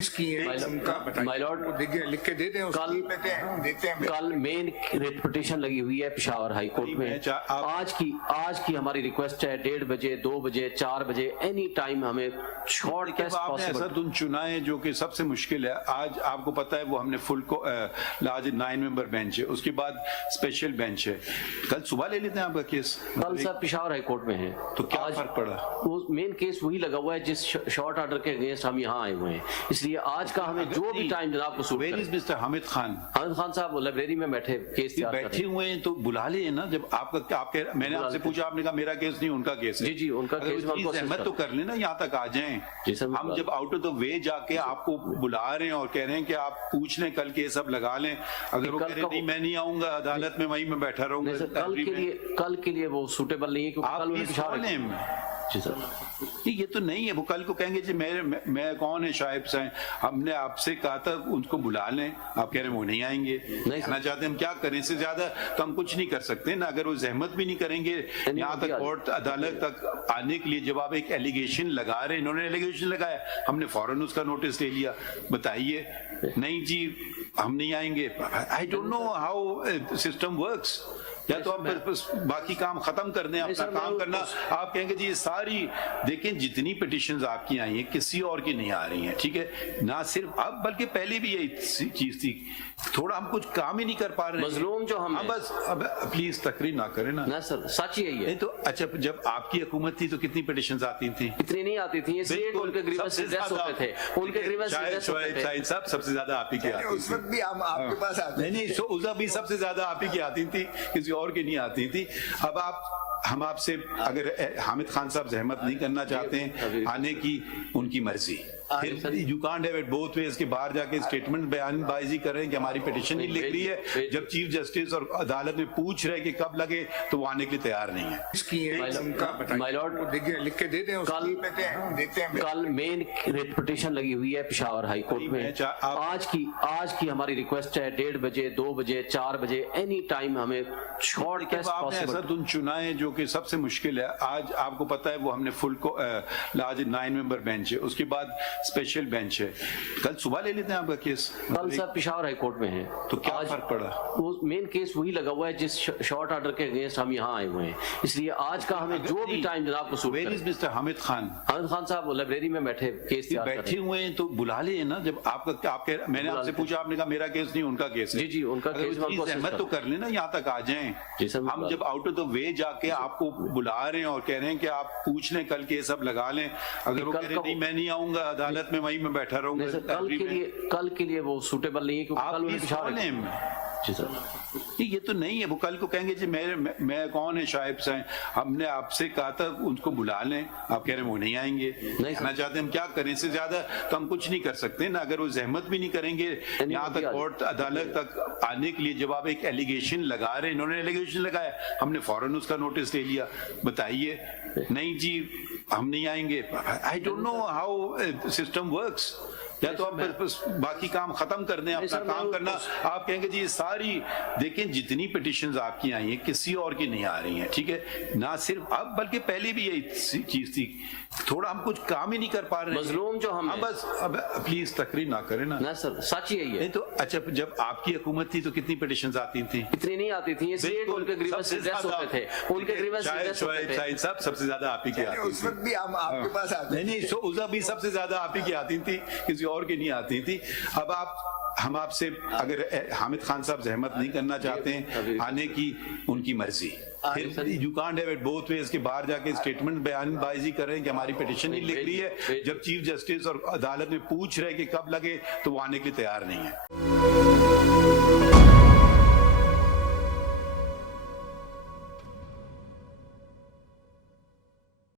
लिख के दे दें, कल मेन रेट पिटीशन लगी हुई है पेशावर हाई कोर्ट में। आज की हमारी रिक्वेस्ट है 1:30 बजे, 2 बजे, 4 बजे, एनी टाइम हमें शॉर्ट आपने ऐसा दिन चुना है जो कि सबसे मुश्किल है। आज आपको पता है वो हमने फुल को आज 9 मेंबर बेंच है, उसके बाद स्पेशल बेंच है। कल सुबह ले लेते हैं आपका केस। कल सर पेशावर हाई कोर्ट में है, तो क्या फर्क पड़ा? वो मेन केस वही लगा हुआ है जिस शॉर्ट ऑर्डर के अगेंस्ट हम यहाँ आए हुए हैं, इसलिए आज का हमें जो भी टाइम जनाब को सूट करे। मिस्टर हामिद खान साहब लाइब्रेरी में बैठे केस बैठे हुए हैं, तो बुला लिए ना। जब आपके मैंने आपसे पूछा, आपने कहा मेरा केस नहीं उनका केस है। जी उनका केस सहमत तो कर लेना, यहाँ तक आ जाएं। हम जब आउट ऑफ द वे जाके आपको बुला रहे हैं और कह रहे हैं कि आप पूछ लें, कल केस अब लगा लें, अगर वो कह रहे नहीं मैं नहीं आऊंगा अदालत में, वहीं में बैठा रहूंगा, कल के लिए वो सूटेबल नहीं है क्योंकि जी सर ये तो नहीं है। वो कल को कहेंगे जी मैं कौन है शाहिब साहब, हमने आपसे कहा था उनको बुला लें, आप कह रहे हैं वो नहीं आएंगे, नहीं आना चाहते, हम क्या करें? इससे ज्यादा तो हम कुछ नहीं कर सकते ना। अगर वो जहमत भी नहीं करेंगे यहाँ तक कोर्ट अदालत तक आने के लिए, जब आप एक एलिगेशन लगा रहे हैं, इन्होंने एलिगेशन लगाया, हमने फौरन उसका नोटिस ले लिया, बताइए नहीं जी हम नहीं आएंगे। I don't know how system works. या तो आप बाकी काम खत्म कर दें, अपना काम करना। आप कहेंगे जी ये सारी देखें जितनी पिटिशंस आपकी आई हैं किसी और की नहीं आ रही हैं, ठीक है ना, सिर्फ अब बल्कि पहले भी यही चीज थी। थोड़ा हम कुछ काम ही नहीं कर पा रहे हैं। मजलूम जो हम बस अब प्लीज तकरीर ना करें ना सर, सच यही है। तो अच्छा, जब आपकी हुकूमत थी तो कितनी पिटिशंस आती थी? इतनी नहीं आती थी, उनके ग्रीवेंस एड्रेस होते थे, उनके ग्रीवेंस एड्रेस होते थे। शाहिद साहब सबसे ज्यादा आप ही की आती थी, उस वक्त भी हम आपके पास आते नहीं उस भी सबसे ज्यादा आप ही की आती थी, किसी और की नहीं आती थी। अब हम आपसे अगर हामिद खान साहब जहमत नहीं करना चाहते हैं आने की, उनकी मर्जी। You can't have it both ways के बाहर जाके स्टेटमेंट बयानबाजी कर रहे हैं कि हमारी पिटीशन नहीं लिख रही है, जब चीफ जस्टिस और अदालत में पूछ रहे कि कब लगे तो वो आने के लिए तैयार नहीं है। माय लॉर्ड लिख के दे दें, कल मेन रेट पिटीशन लगी हुई है पेशावर हाई कोर्ट में। आज की हमारी रिक्वेस्ट है 1:30 बजे, 2 बजे, 4 बजे, एनी टाइम हमें शॉर्ट आपने ऐसा दिन चुना है जो कि सबसे मुश्किल है। आज आपको पता है वो हमने फुल को आज 9 मेंबर बेंच है, उसके बाद स्पेशल बेंच है। कल सुबह ले लेते हैं आपका केस। कल सर पेशावर हाई कोर्ट में है, तो क्या फर्क पड़ा? वो मेन केस वही लगा हुआ है जिस शॉर्ट ऑर्डर के अगेंस्ट हम यहाँ आए हुए हैं, इसलिए आज का हमें जो भी टाइम जनाब को सूट करे। मिस्टर हामिद खान साहब लाइब्रेरी में बैठे केस बैठे हुए हैं, तो बुला लिए ना। जब मैंने आपसे पूछा, आपने कहा मेरा केस नहीं उनका केस है। जी उनका केस सहमत तो कर लेना, यहाँ तक आ जाएं। हम जब आउट ऑफ द वे जाके आपको बुला रहे हैं और कह रहे हैं कि आप पूछ लें, कल केस अब लगा लें, अगर वो कह रहे नहीं मैं नहीं आऊंगा अदालत में, वहीं में बैठा रहूंगा, कल के लिए वो सूटेबल नहीं है क्योंकि जी सर ये तो नहीं है। वो कल को कहेंगे जी मैं कौन है शाहिब साहब, हमने आपसे कहा था उनको बुला लें, आप कह रहे हैं वो नहीं आएंगे, नहीं आना चाहते, हम क्या करें? इससे ज्यादा तो हम कुछ नहीं कर सकते ना। अगर वो जहमत भी नहीं करेंगे यहाँ तक कोर्ट अदालत तक आने के लिए, जब आप एक एलिगेशन लगा रहे हैं, इन्होंने एलिगेशन लगाया, हमने फौरन उसका नोटिस ले लिया, बताइए नहीं जी हम नहीं आएंगे। I don't know how system works. या तो आप बाकी काम खत्म कर दें, अपना काम करना। आप कहेंगे जी ये सारी देखें जितनी पिटिशंस आपकी आई हैं किसी और की नहीं आ रही हैं, ठीक है ना, सिर्फ अब बल्कि पहले भी यही चीज थी। थोड़ा हम कुछ काम ही नहीं कर पा रहे हैं। मजलूम जो हम बस अब प्लीज तकरीर ना करें ना सर, सच यही है। नहीं तो अच्छा, जब आपकी हुकूमत थी तो कितनी पिटिशंस आती थी? इतनी नहीं आती थी, उनके ग्रीवेंस एड्रेस होते थे, उनके ग्रीवेंस एड्रेस होते थे। शाहिद साहब सबसे ज्यादा आप ही की आती थी, उस वक्त भी हम आपके पास आते नहीं उस भी सबसे ज्यादा आप ही की आती थी, किसी और की नहीं आती थी। अब हम आपसे अगर हामिद खान साहब जहमत नहीं करना चाहते हैं आने की, उनकी मर्जी। You can't have it both ways के बाहर जाके स्टेटमेंट बयानबाजी कर रहे हैं कि हमारी पिटीशन नहीं लिख रही है, जब चीफ जस्टिस और अदालत में पूछ रहे हैं कि कब लगे तो वो आने के लिए तैयार नहीं है।